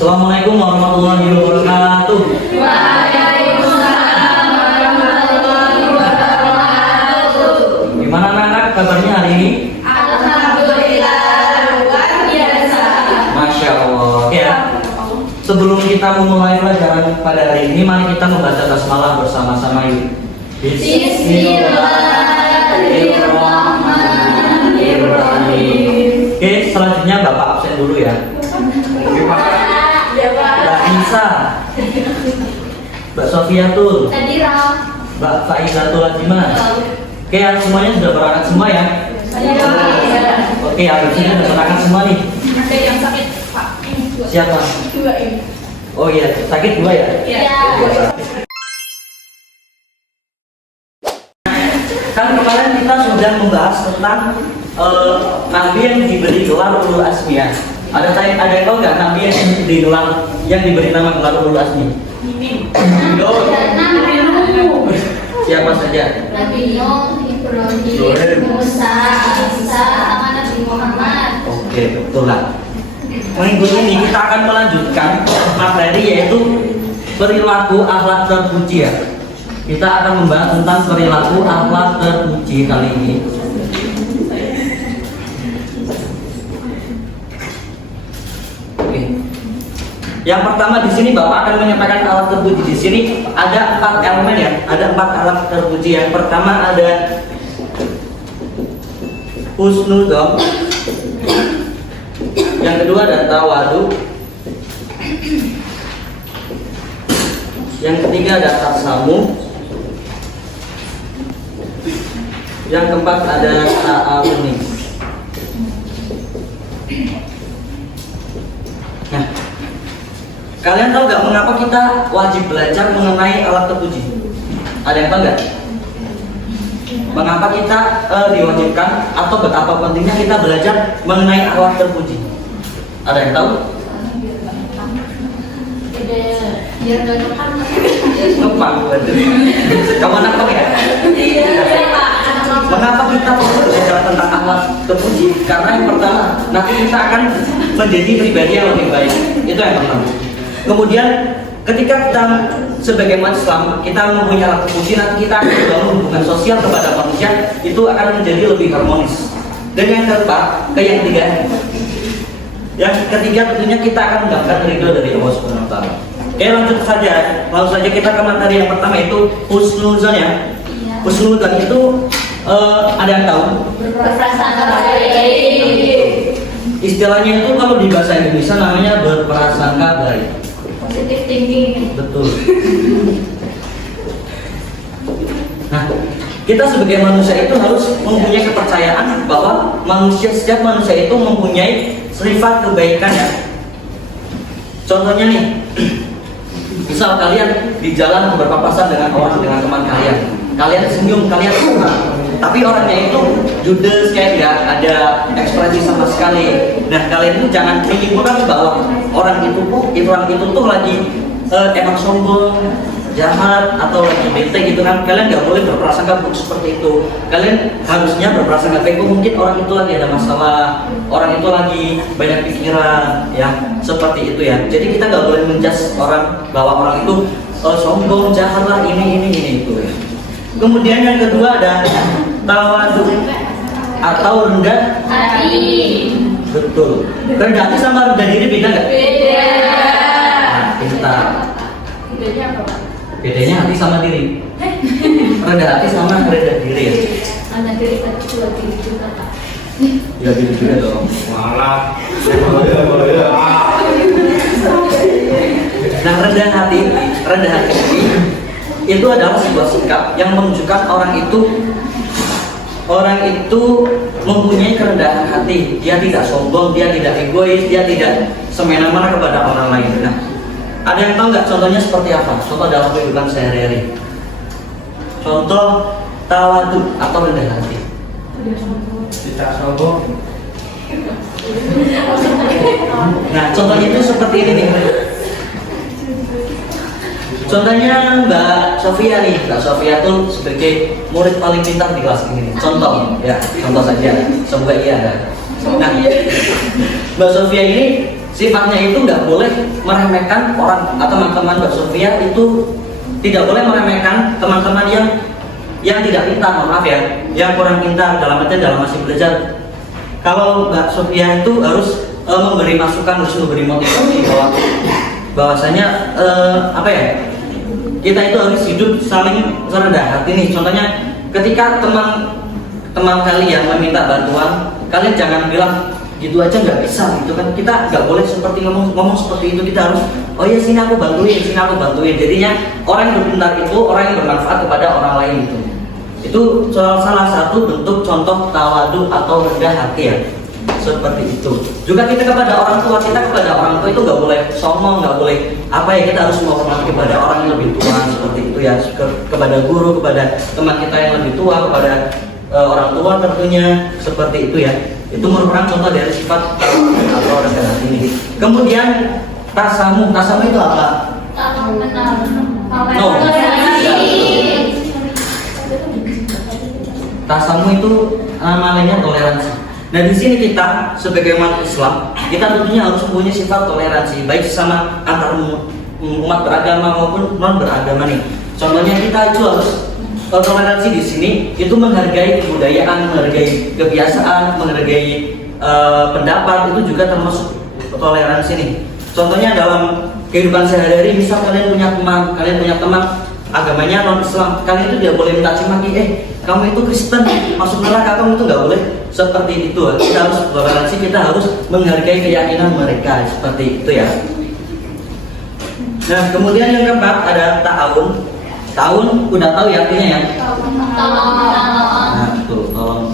Assalamualaikum warahmatullahi wabarakatuh. Waalaikumsalam warahmatullahi wabarakatuh. Gimana anak-anak kabarnya hari ini? Alhamdulillah luar biasa. Masya Allah. Ya. Sebelum kita memulai pelajaran pada hari ini, mari kita membaca basmalah bersama-sama yuk. Bismillahirrahmanirrahim. Oke, selanjutnya Bapak absen dulu ya. Mbak Nisa, Mbak Sofiatul, Mbak Faizatul Azimah. Oke, semuanya sudah berangkat semua ya? Oke, harusnya sudah berangkat semua nih. Ada yang sakit, Pak. Siapa? Dua ini. Oh iya, sakit dua ya? Iya. Kan kemarin kita sudah membahas tentang nabi yang diberi gelar ulul azmi ya. Ada yang tahu nggak nabi yang diberi nama gelar ulul azmi? Siapa saja? Nabi Nuh, Ibrahim, Musa, Isa, sama Nabi Muhammad. Oke, betul lah. Minggu ini kita akan melanjutkan materi yaitu perilaku akhlak terpuji ya. Kita akan membahas tentang perilaku akhlak terpuji kali ini. Oke. Yang pertama di sini Bapak akan menyampaikan alat terpuji. Di sini ada 4 elemen ya, ada 4 alat terpuji. Yang pertama ada husnudzon. Yang kedua ada tawadu. Yang ketiga ada tasamuh. Yang keempat ada ta'awuni. Nah, kalian tahu nggak mengapa kita wajib belajar mengenai alat terpuji? Ada yang tahu nggak? Mengapa kita diwajibkan atau betapa pentingnya kita belajar mengenai alat terpuji? Ada yang tahu? Biar gak depan. Numpang, betul. Kamu anak ya? Mengapa kita perlu belajar tentang akhlak terpuji? Karena yang pertama, nanti kita akan menjadi pribadi yang lebih baik. Itu yang pertama. Kemudian, ketika kita sebagai umat Islam, kita mempunyai akhlak terpuji, nanti kita akan membangun hubungan sosial kepada manusia, itu akan menjadi lebih harmonis. Dan yang ketiga, tentunya kita akan mendapatkan ridho dari Allah Subhanahu wa Ta'ala. Oke, langsung saja kita ke materi yang pertama itu husnudzon ya. Husnudzon itu ada yang tahu? Berprasangka baik. Istilahnya itu kalau di bahasa Indonesia namanya berprasangka baik. Positive thinking. Betul. Nah, kita sebagai manusia itu harus mempunyai kepercayaan bahwa setiap manusia itu mempunyai sifat kebaikan ya. Contohnya nih, misal kalian di jalan berpapasan dengan teman kalian senyum, kalian suka, tapi orangnya itu judes kayak nggak ada ekspresi sama sekali. Nah, kalian itu jangan menyimpulkan bahwa orang itu tuh lagi emang sombong, jahat atau lagi bete gitu kan. Kalian nggak boleh berprasangka buruk seperti itu. Kalian harusnya berprasangka baik. Mungkin orang itu lagi ada masalah, orang itu lagi banyak pikiran ya, seperti itu ya. Jadi kita nggak boleh menjudge orang bahwa orang itu sombong, jahat lah, ini itu ya. Kemudian yang kedua ada tawadu atau rendah hati. Betul. Rendah hati sama rendah diri beda nggak? Beda. Nah, pintar. Bedanya apa, Pak? Bedanya hati sama diri. Rendah hati sama rendah diri ya. Anak diri tadi dua diri juga, Pak. Ya diri juga dong. Malah. Nah, rendah hati itu adalah sebuah sikap yang menunjukkan orang itu mempunyai kerendahan hati. Dia tidak sombong, dia tidak egois, dia tidak semena-mena kepada orang lain. Nah, ada yang tahu nggak contohnya seperti apa? Contoh dalam kehidupan sehari-hari. Contoh tawadu atau rendah hati. Tidak sombong. Nah, contohnya itu seperti ini nih. Contohnya Mbak Sofia nih, Mbak Sofia tuh sebagai murid paling pintar di kelas ini. Contoh, ya, contoh saja. Semoga iya. Nah, Mbak Sofia ini sifatnya itu nggak boleh meremehkan orang atau teman-teman Mbak Sofia itu tidak boleh meremehkan teman-teman yang tidak pintar, mohon maaf ya, yang kurang pintar dalam masih belajar. Kalau Mbak Sofia itu harus memberi masukan, harus memberi motivasi bahwasanya apa ya, kita itu harus hidup saling rendah hati nih. Contohnya ketika teman kalian meminta bantuan, kalian jangan bilang gitu aja nggak bisa gitu kan. Kita nggak boleh seperti ngomong seperti itu. Kita harus, oh ya sini aku bantuin, jadinya orang yang berpintar itu orang yang bermanfaat kepada orang lain gitu. Itu salah satu bentuk contoh tawadu atau rendah hati ya, seperti itu. Juga kita kepada orang tua itu nggak boleh sombong, nggak boleh apa ya, kita harus menghormati kepada orang yang lebih tua seperti itu ya, kepada guru, kepada teman kita yang lebih tua, kepada orang tua tentunya seperti itu ya. Itu merupakan contoh dari sifat atau rendah hati ini. Kemudian tasamu itu apa? No. Tasamu itu nama lainnya toleransi. Nah di sini kita sebagai umat Islam, kita tentunya harus mempunyai sifat toleransi baik sesama antar umat beragama maupun non beragama nih. Contohnya kita itu harus toleransi di sini itu menghargai kebudayaan, menghargai kebiasaan, menghargai pendapat, itu juga termasuk toleransi nih. Contohnya dalam kehidupan sehari-hari, misal kalian punya teman agamanya non Islam, kalian itu tidak boleh mencaci maki, kamu itu Kristen, masuk neraka, kamu itu nggak boleh seperti itu. Kita harus toleransi, kita harus menghargai keyakinan mereka seperti itu ya. Nah kemudian yang keempat ada ta'awun. Ta'awun udah tahu ya artinya ya. Nah betul, tolong.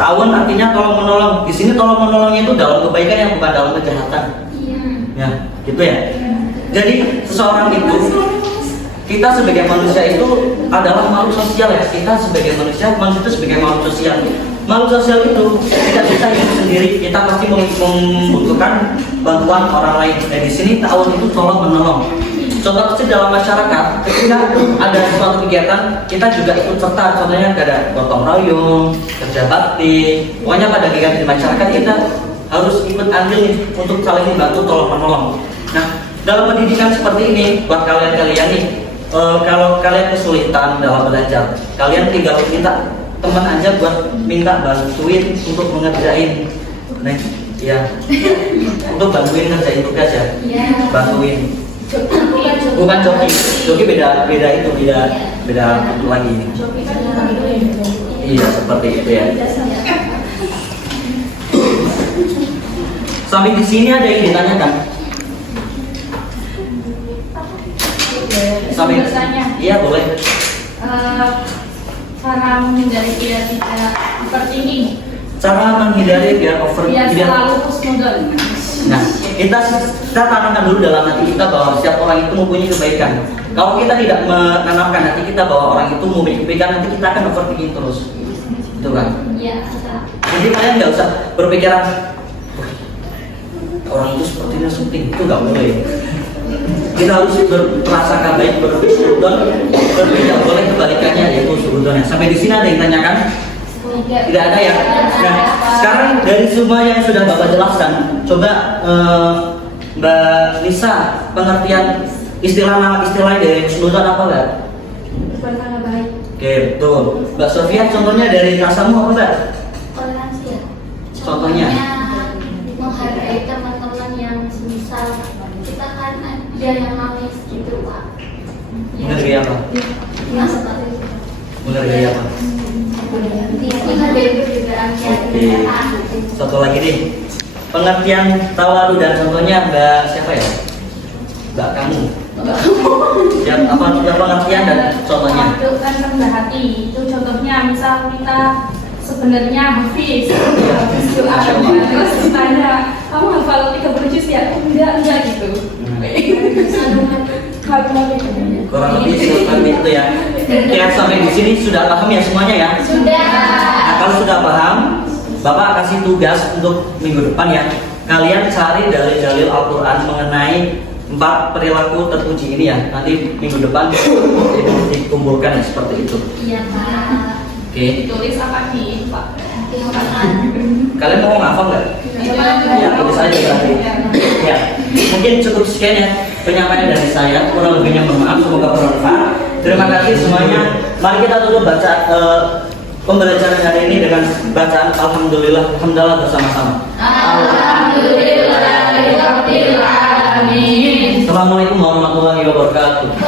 Ta'awun artinya tolong menolong. Di sini tolong menolong itu dalam kebaikan yang bukan dalam kejahatan. Ya, gitu ya. Jadi seseorang itu, kita sebagai manusia itu adalah makhluk sosial ya. Kita sebagai manusia itu sebagai makhluk sosial. Makhluk sosial itu tidak bisa hidup sendiri. Kita pasti membutuhkan bantuan orang lain. Nah di sini ta'awun itu tolong menolong. Contoh kecil dalam masyarakat, ketika ada suatu kegiatan, kita juga ikut serta. Contohnya ada gotong royong, kerja bakti. Pokoknya pada kegiatan di masyarakat kita harus ikut andil nih untuk saling membantu, tolong menolong. Nah dalam pendidikan seperti ini, buat kalian nih, kalau kalian kesulitan dalam belajar, kalian tinggal minta teman aja buat minta bantuin untuk mengerjain, nah, ya, untuk bantuin ngerjain tugas ya, bantuin. Bukan joki beda lagi ini. Iya seperti itu ya. Sampai di sini ada yang ditanyakan. Sampai iya boleh. Cara menghindari tidak overthinking. Cara menghindari biar selalu husnudon. Nah, kita tanamkan dulu dalam hati kita bahwa setiap orang itu mempunyai kebaikan. Kalau kita tidak menanamkan hati kita bahwa orang itu mempunyai kebaikan, nanti kita akan overthinking terus. Itu kan? Iya. Jadi kalian nggak usah berpikiran orang itu sepertinya penting, itu nggak boleh. Kita harus berprasangka baik, berhusnudon, tidak boleh kebalikannya yaitu suudon. Sampai di sini ada yang tanyakan? Tidak ada ya. Nah, sekarang dari semua yang sudah Bapak jelaskan, coba Mbak Lisa pengertian istilah dari husnudon apa enggak? Berprasangka baik. Oke, betul. Mbak Sofia contohnya dari kasamu apa enggak? Toleransi ya. Contohnya menghargai teman-teman yang semisal kita kan dia yang nangis gitu Pak. menghargai apa? Ya seperti itu. Menghargai apa? Menghargai perbedaan Oke. Satu lagi nih. Pengertian tawadu dan contohnya Mbak siapa ya? Mbak kamu. Yang apa pengertian dan contohnya? Itu kan rendah hati. Itu contohnya misal kita sebenarnya hafiz doa terus ditanya kamu hafal 30 juz ya? Enggak gitu. Kurang lebih seperti itu ya. Oke, sampai di sini sudah paham ya semuanya ya? Sudah. Nah, kalau sudah paham, Bapak kasih tugas untuk minggu depan ya. Kalian cari dalil-dalil Al-Quran mengenai 4 perilaku terpuji ini ya. Nanti minggu depan dikumpulkan ya seperti itu. Iya Pak. Oke. Oke. Ditulis apa di Pak? Kalian mau ngafal nggak? Ya, tulis aja berarti. Ya, mungkin cukup sekian ya penyampaian dari saya. Kurang lebihnya mohon maaf, semoga bermanfaat. Terima kasih semuanya. Mari kita tutup baca pembelajaran hari ini dengan bacaan Alhamdulillah, Alhamdulillah bersama-sama. Alhamdulillahirabbil alamin. Assalamualaikum warahmatullahi wabarakatuh.